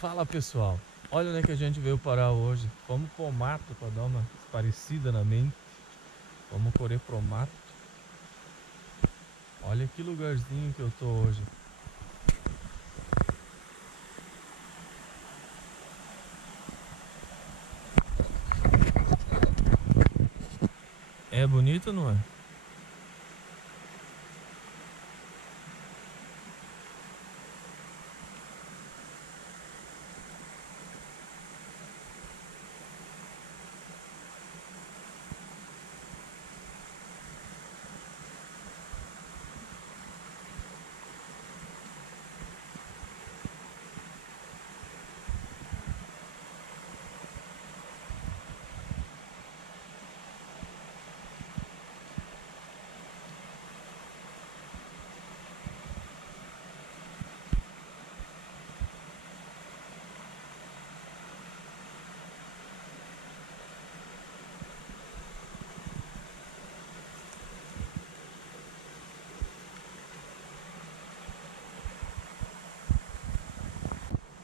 Fala pessoal, olha onde é que a gente veio parar hoje. Vamos pro mato para dar uma parecida na mente. Vamos correr pro mato. Olha que lugarzinho que eu tô hoje. É bonito, não é?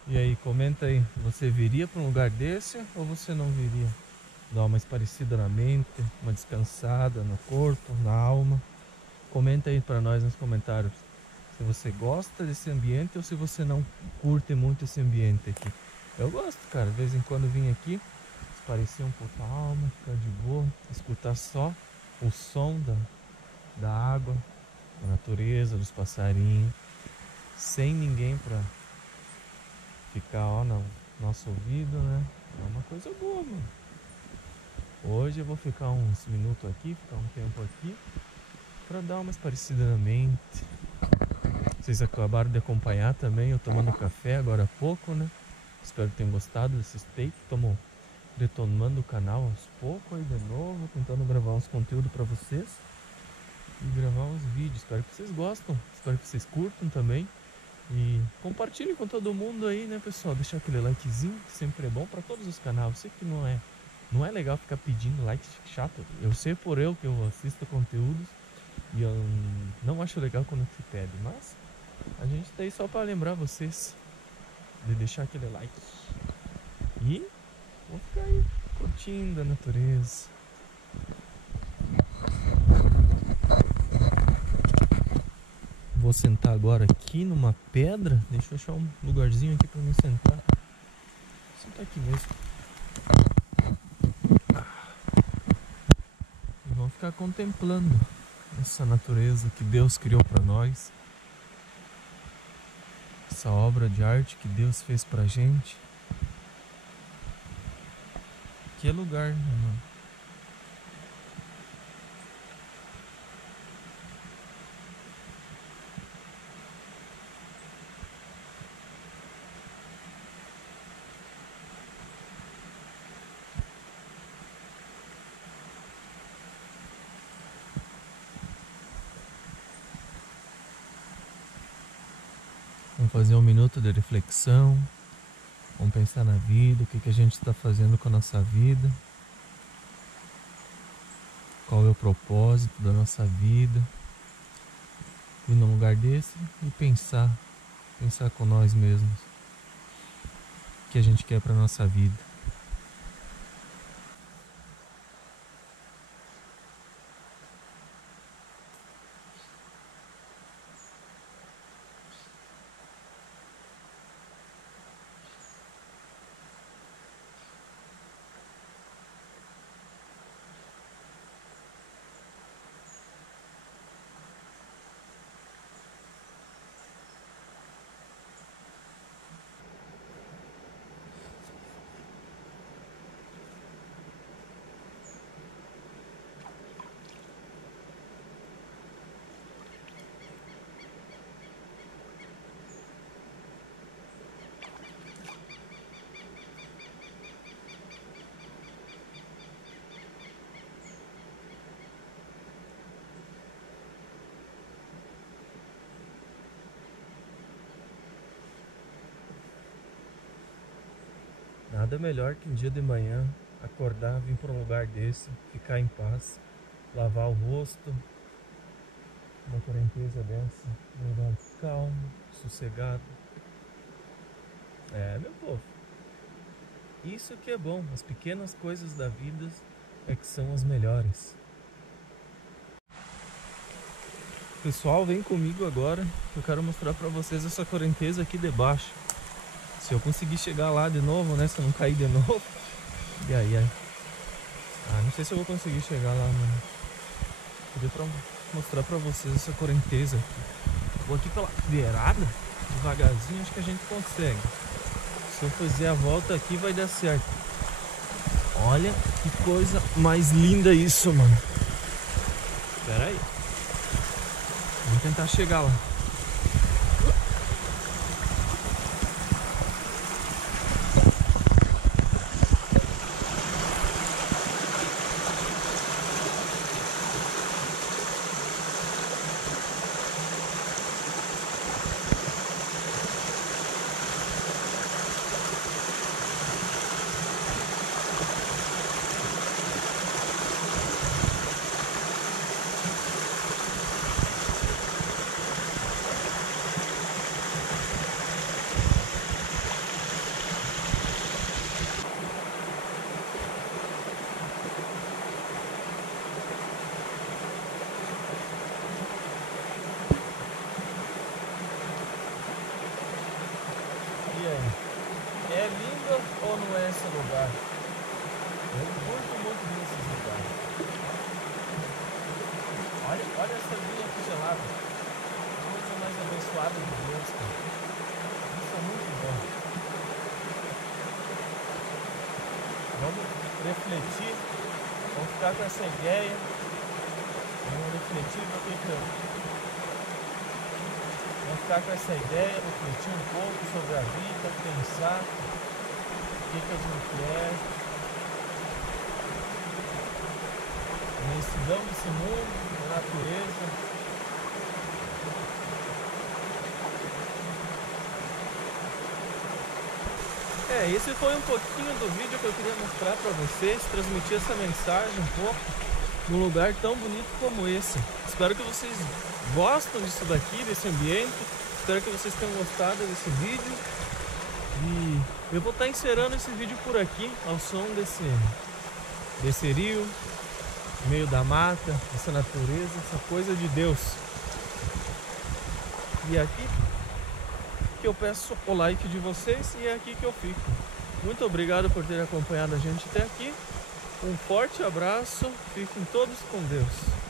E aí, comenta aí, você viria para um lugar desse ou você não viria? Dar uma esparecida na mente, uma descansada no corpo, na alma. Comenta aí para nós nos comentários se você gosta desse ambiente ou se você não curte muito esse ambiente aqui. Eu gosto, cara, de vez em quando vim aqui, esparecer um pouco a alma, ficar de boa, escutar só o som da água, da natureza, dos passarinhos, sem ninguém pra ficar ó, no nosso ouvido, né? É uma coisa boa, mano. Hoje eu vou ficar uns minutos aqui, ficar um tempo aqui, pra dar uma esparecida na mente. Vocês acabaram de acompanhar também, eu tomando café agora há pouco, né? Espero que tenham gostado desses takes. Estamos retomando o canal aos poucos aí de novo, tentando gravar uns conteúdos pra vocês. E gravar uns vídeos. Espero que vocês gostem, espero que vocês curtam também. E compartilhem com todo mundo aí, né, pessoal? Deixar aquele likezinho, que sempre é bom para todos os canais. Eu sei que não é legal ficar pedindo like chato. Eu sei por eu que eu assisto conteúdos e eu não acho legal quando se pede, mas a gente tá aí só para lembrar vocês de deixar aquele like. E vou ficar aí curtindo a natureza. Vou sentar agora aqui numa pedra. Deixa eu achar um lugarzinho aqui para me sentar. Vou sentar aqui mesmo. E vamos ficar contemplando essa natureza que Deus criou para nós. Essa obra de arte que Deus fez pra gente. Que lugar, né, mano? Vamos fazer um minuto de reflexão. Vamos pensar na vida, o que a gente está fazendo com a nossa vida. Qual é o propósito da nossa vida. Ir num lugar desse e pensar com nós mesmos. O que a gente quer para nossa vida. Nada melhor que um dia de manhã acordar, vir para um lugar desse, ficar em paz, lavar o rosto, uma correnteza dessa, um lugar calmo, sossegado, É, meu povo. Isso que é bom. As pequenas coisas da vida é que são as melhores. Pessoal, vem comigo agora. Eu quero mostrar pra vocês essa correnteza aqui debaixo. Se eu conseguir chegar lá de novo, né? Se eu não cair de novo. E aí, ai. Ah, não sei se eu vou conseguir chegar lá, mano. Vou pra mostrar pra vocês essa correnteza aqui. Vou aqui pela beirada, devagarzinho, acho que a gente consegue. Se eu fizer a volta aqui, vai dar certo. Olha que coisa mais linda isso, mano. Espera aí. Vamos tentar chegar lá. É lindo ou não é esse lugar? Eu muito lindo esse lugar. Olha essa linha aqui gelada. Coisa mais abençoada de Deus, cara. Isso é muito bom. Vamos refletir. Vamos ficar com essa ideia. Vamos refletir do que Vamos ficar com essa ideia, refletir um pouco sobre a vida, pensar o que a gente quer, a imensidão desse mundo, a natureza. Esse foi um pouquinho do vídeo que eu queria mostrar para vocês, transmitir essa mensagem um pouco num lugar tão bonito como esse. Espero que vocês gostem disso daqui, desse ambiente. Espero que vocês tenham gostado desse vídeo. E eu vou estar encerrando esse vídeo por aqui, ao som desse rio, no meio da mata, essa natureza, essa coisa de Deus. E é aqui que eu peço o like de vocês e é aqui que eu fico. Muito obrigado por ter acompanhado a gente até aqui. Um forte abraço, fiquem todos com Deus.